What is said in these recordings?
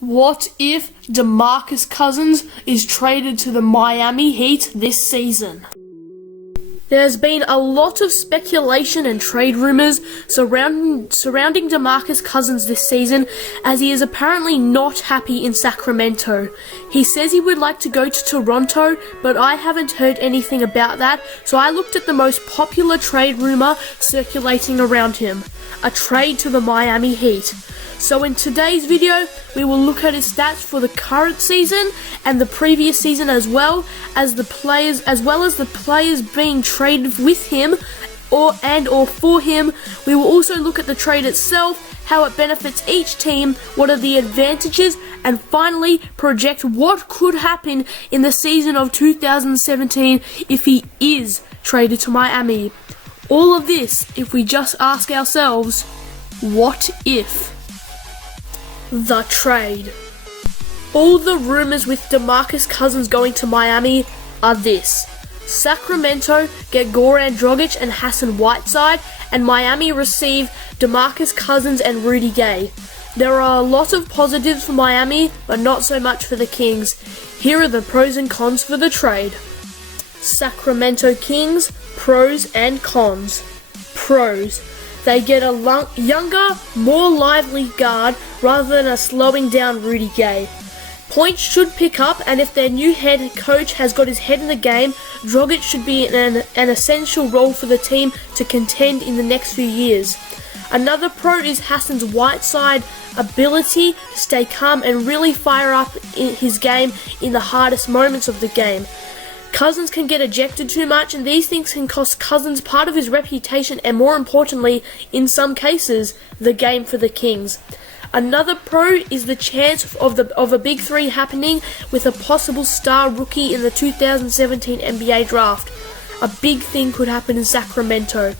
What if Demarcus Cousins is traded to the Miami Heat this season? There's been a lot of speculation and trade rumors surrounding Demarcus Cousins this season, as he is apparently not happy in Sacramento. He says he would like to go to Toronto, but I haven't heard anything about that, so I looked at the most popular trade rumor circulating around him: a trade to the Miami Heat. So in today's video, we will look at his stats for the current season and the previous season, as well as the players being traded with him or for him. We will also look at the trade itself, how it benefits each team, what are the advantages, and finally project what could happen in the season of 2017 if he is traded to Miami. All of this if we just ask ourselves, what if? The trade. All the rumors with Demarcus Cousins going to Miami are this: Sacramento get Goran Dragic and Hassan Whiteside, and Miami receive Demarcus Cousins and Rudy Gay. There are a lot of positives for Miami, but not so much for the Kings. Here are the pros and cons for the trade. Sacramento Kings, pros and cons. Pros: they get a younger, more lively guard rather than a slowing down Rudy Gay. Points should pick up, and if their new head coach has got his head in the game, Dragic should be an essential role for the team to contend in the next few years. Another pro is Hassan's Whiteside ability to stay calm and really fire up in his game in the hardest moments of the game. Cousins can get ejected too much, and these things can cost Cousins part of his reputation and, more importantly, in some cases, the game for the Kings. Another pro is the chance of a big three happening with a possible star rookie in the 2017 NBA draft. A big thing could happen in Sacramento.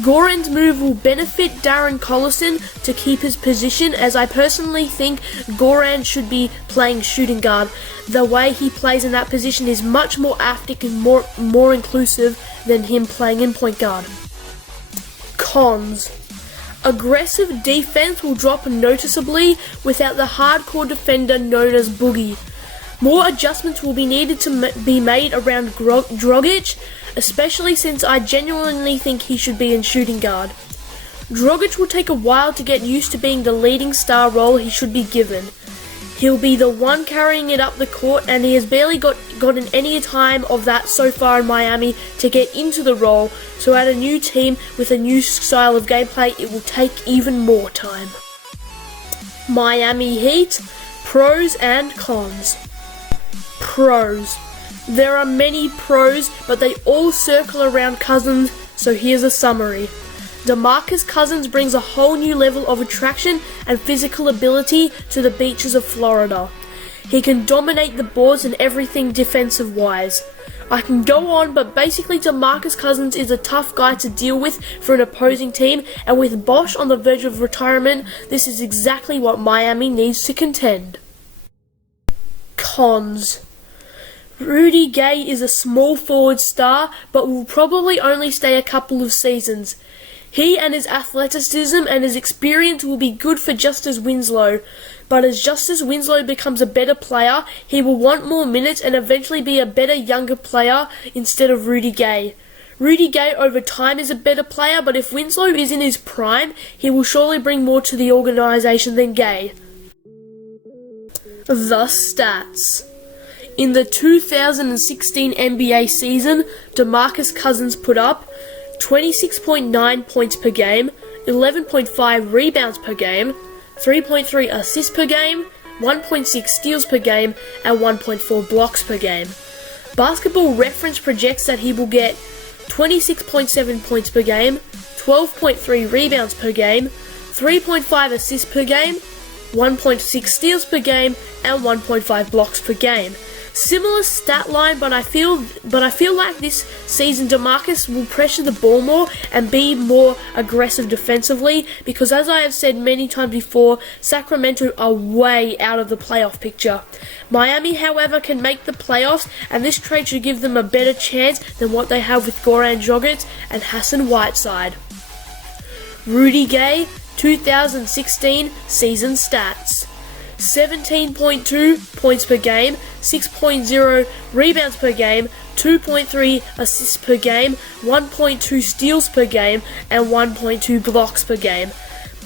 Goran's move will benefit Darren Collison to keep his position, as I personally think Goran should be playing shooting guard. The way he plays in that position is much more athletic and more inclusive than him playing in point guard. Cons: aggressive defense will drop noticeably without the hardcore defender known as Boogie. More adjustments will be needed to be made around Dragic, especially since I genuinely think he should be in shooting guard. Dragic will take a while to get used to being the leading star role he should be given. He'll be the one carrying it up the court, and he has barely gotten any time of that so far in Miami to get into the role, so at a new team with a new style of gameplay, it will take even more time. Miami Heat, pros and cons. Pros: there are many pros, but they all circle around Cousins, so here's a summary. Demarcus Cousins brings a whole new level of attraction and physical ability to the beaches of Florida. He can dominate the boards and everything defensive-wise. I can go on, but basically Demarcus Cousins is a tough guy to deal with for an opposing team, and with Bosh on the verge of retirement, this is exactly what Miami needs to contend. Cons: Rudy Gay is a small forward star, but will probably only stay a couple of seasons. He and his athleticism and his experience will be good for Justice Winslow, but as Justice Winslow becomes a better player, he will want more minutes and eventually be a better younger player instead of Rudy Gay. Rudy Gay over time is a better player, but if Winslow is in his prime, he will surely bring more to the organization than Gay. The stats. In the 2016 NBA season, Demarcus Cousins put up 26.9 points per game, 11.5 rebounds per game, 3.3 assists per game, 1.6 steals per game, and 1.4 blocks per game. Basketball Reference projects that he will get 26.7 points per game, 12.3 rebounds per game, 3.5 assists per game, 1.6 steals per game, and 1.5 blocks per game. Similar stat line, but I feel like this season Demarcus will pressure the ball more and be more aggressive defensively, because as I have said many times before, Sacramento are way out of the playoff picture. Miami, however, can make the playoffs, and this trade should give them a better chance than what they have with Goran Dragic and Hassan Whiteside. Rudy Gay, 2016 season stats. 17.2 points per game, 6.0 rebounds per game, 2.3 assists per game, 1.2 steals per game, and 1.2 blocks per game.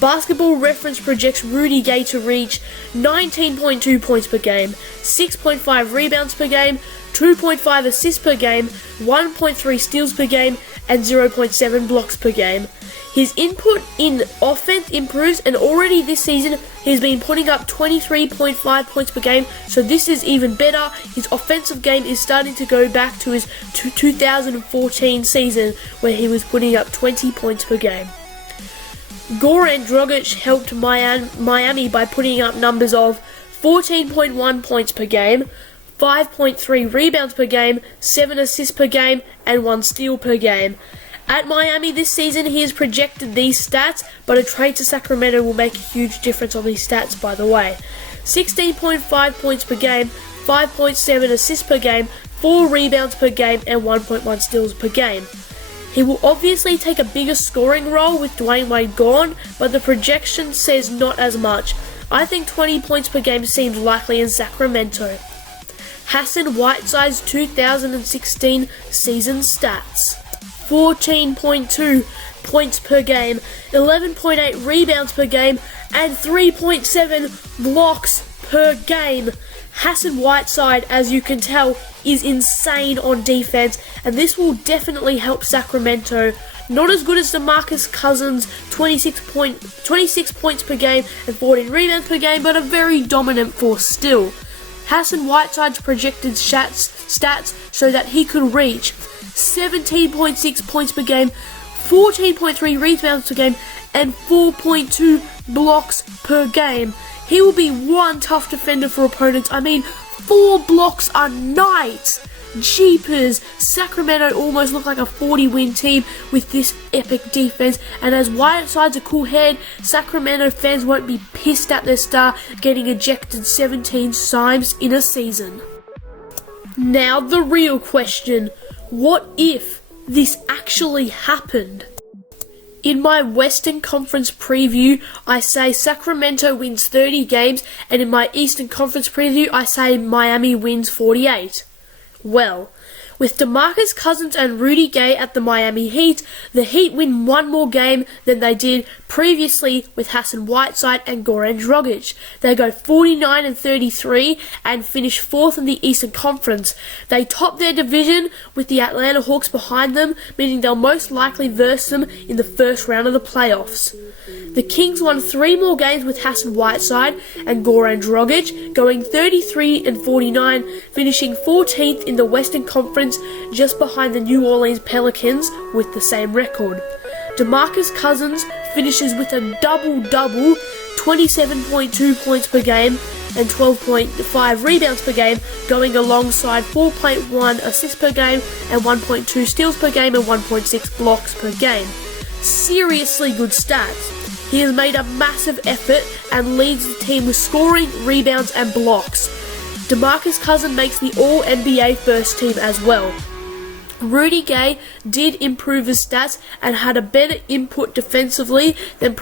Basketball Reference projects Rudy Gay to reach 19.2 points per game, 6.5 rebounds per game, 2.5 assists per game, 1.3 steals per game, and 0.7 blocks per game. His input in offense improves, and already this season he's been putting up 23.5 points per game, so this is even better. His offensive game is starting to go back to his 2014 season where he was putting up 20 points per game. Goran Dragic helped Miami by putting up numbers of 14.1 points per game, 5.3 rebounds per game, 7 assists per game, and 1 steal per game. At Miami this season, he has projected these stats, but a trade to Sacramento will make a huge difference on these stats, by the way. 16.5 points per game, 5.7 assists per game, 4 rebounds per game, and 1.1 steals per game. He will obviously take a bigger scoring role with Dwayne Wade gone, but the projection says not as much. I think 20 points per game seems likely in Sacramento. Hassan Whiteside's 2016 season stats: 14.2 points per game, 11.8 rebounds per game, and 3.7 blocks per game. Hassan Whiteside, as you can tell, is insane on defense, and this will definitely help Sacramento. Not as good as Demarcus Cousins, 26 points per game and 14 rebounds per game, but a very dominant force still. Hassan Whiteside's projected stats show that he could reach 17.6 points per game, 14.3 rebounds per game, and 4.2 blocks per game. He will be one tough defender for opponents. I mean, 4 blocks a night. Jeepers, Sacramento almost look like a 40-win team with this epic defense, and as Whiteside's a cool head, Sacramento fans won't be pissed at their star getting ejected 17 times in a season. Now the real question, what if this actually happened? In my Western Conference preview, I say Sacramento wins 30 games, and in my Eastern Conference preview, I say Miami wins 48. Well, with Demarcus Cousins and Rudy Gay at the Miami Heat, the Heat win one more game than they did previously with Hassan Whiteside and Goran Dragic. They go 49-33 and finish 4th in the Eastern Conference. They top their division with the Atlanta Hawks behind them, meaning they'll most likely verse them in the first round of the playoffs. The Kings won 3 more games with Hassan Whiteside and Goran Dragic, going 33-49, finishing 14th in the Western Conference, just behind the New Orleans Pelicans with the same record. Demarcus Cousins finishes with a double-double, 27.2 points per game and 12.5 rebounds per game, going alongside 4.1 assists per game and 1.2 steals per game and 1.6 blocks per game. Seriously good stats. He has made a massive effort and leads the team with scoring, rebounds, and blocks. Demarcus Cousins makes the All-NBA first team as well. Rudy Gay did improve his stats and had a better input defensively than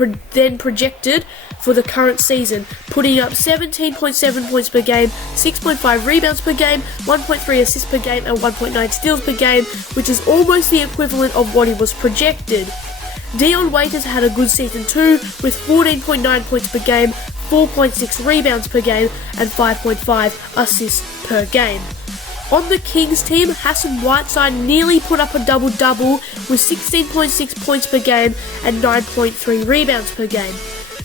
projected for the current season, putting up 17.7 points per game, 6.5 rebounds per game, 1.3 assists per game, and 1.9 steals per game, which is almost the equivalent of what he was projected. Dion Waiters had a good season too, with 14.9 points per game, 4.6 rebounds per game, and 5.5 assists per game. On the Kings team, Hassan Whiteside nearly put up a double-double with 16.6 points per game and 9.3 rebounds per game.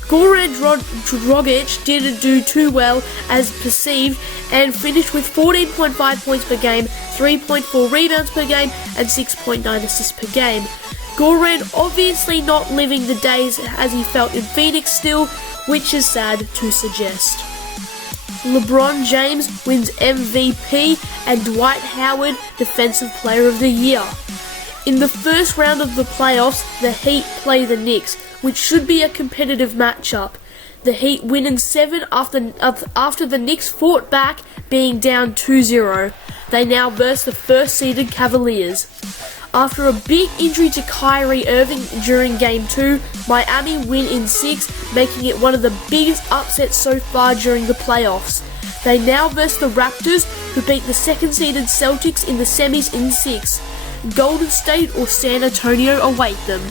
Goran Dragic didn't do too well as perceived and finished with 14.5 points per game, 3.4 rebounds per game, and 6.9 assists per game. Goran obviously not living the days as he felt in Phoenix still, which is sad to suggest. LeBron James wins MVP and Dwight Howard Defensive Player of the Year. In the first round of the playoffs, the Heat play the Knicks, which should be a competitive matchup. The Heat win in 7 after the Knicks fought back, being down 2-0. They now verse the first-seeded Cavaliers. After a big injury to Kyrie Irving during Game 2, Miami win in 6, making it one of the biggest upsets so far during the playoffs. They now verse the Raptors, who beat the second-seeded Celtics in the semis in 6. Golden State or San Antonio await them.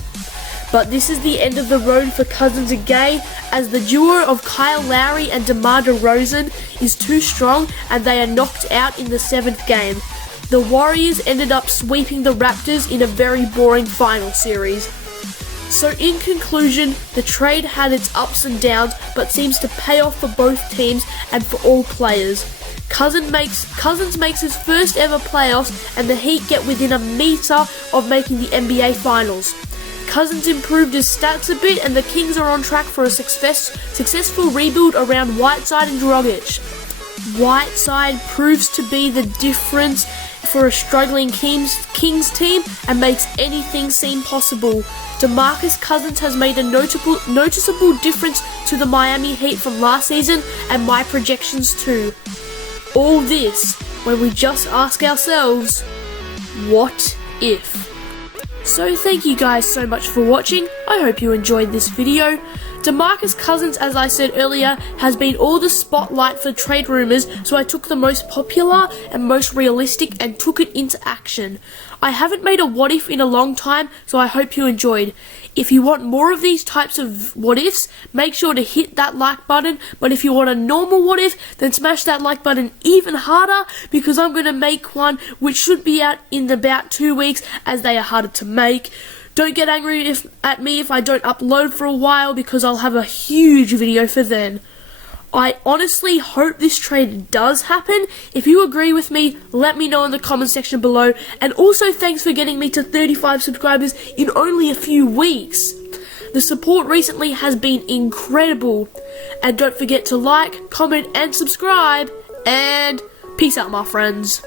But this is the end of the road for Cousins and Gay, as the duo of Kyle Lowry and DeMar DeRozan is too strong and they are knocked out in the 7th game. The Warriors ended up sweeping the Raptors in a very boring final series. So in conclusion, the trade had its ups and downs, but seems to pay off for both teams and for all players. Cousins makes his first ever playoffs, and the Heat get within a meter of making the NBA Finals. Cousins improved his stats a bit, and the Kings are on track for a successful rebuild around Whiteside and Dragic. Whiteside proves to be the difference for a struggling Kings team and makes anything seem possible. Demarcus Cousins has made a noticeable difference to the Miami Heat from last season and my projections too. All this when we just ask ourselves, what if? So thank you guys so much for watching. I hope you enjoyed this video. Demarcus Cousins, as I said earlier, has been all the spotlight for trade rumors, so I took the most popular and most realistic and took it into action. I haven't made a what if in a long time, so I hope you enjoyed. If you want more of these types of what ifs, make sure to hit that like button, but if you want a normal what if, then smash that like button even harder, because I'm going to make one which should be out in about 2 weeks, as they are harder to make. Don't get angry at me if I don't upload for a while, because I'll have a huge video for then. I honestly hope this trade does happen. If you agree with me, let me know in the comment section below. And also thanks for getting me to 35 subscribers in only a few weeks. The support recently has been incredible. And don't forget to like, comment and subscribe. And peace out, my friends.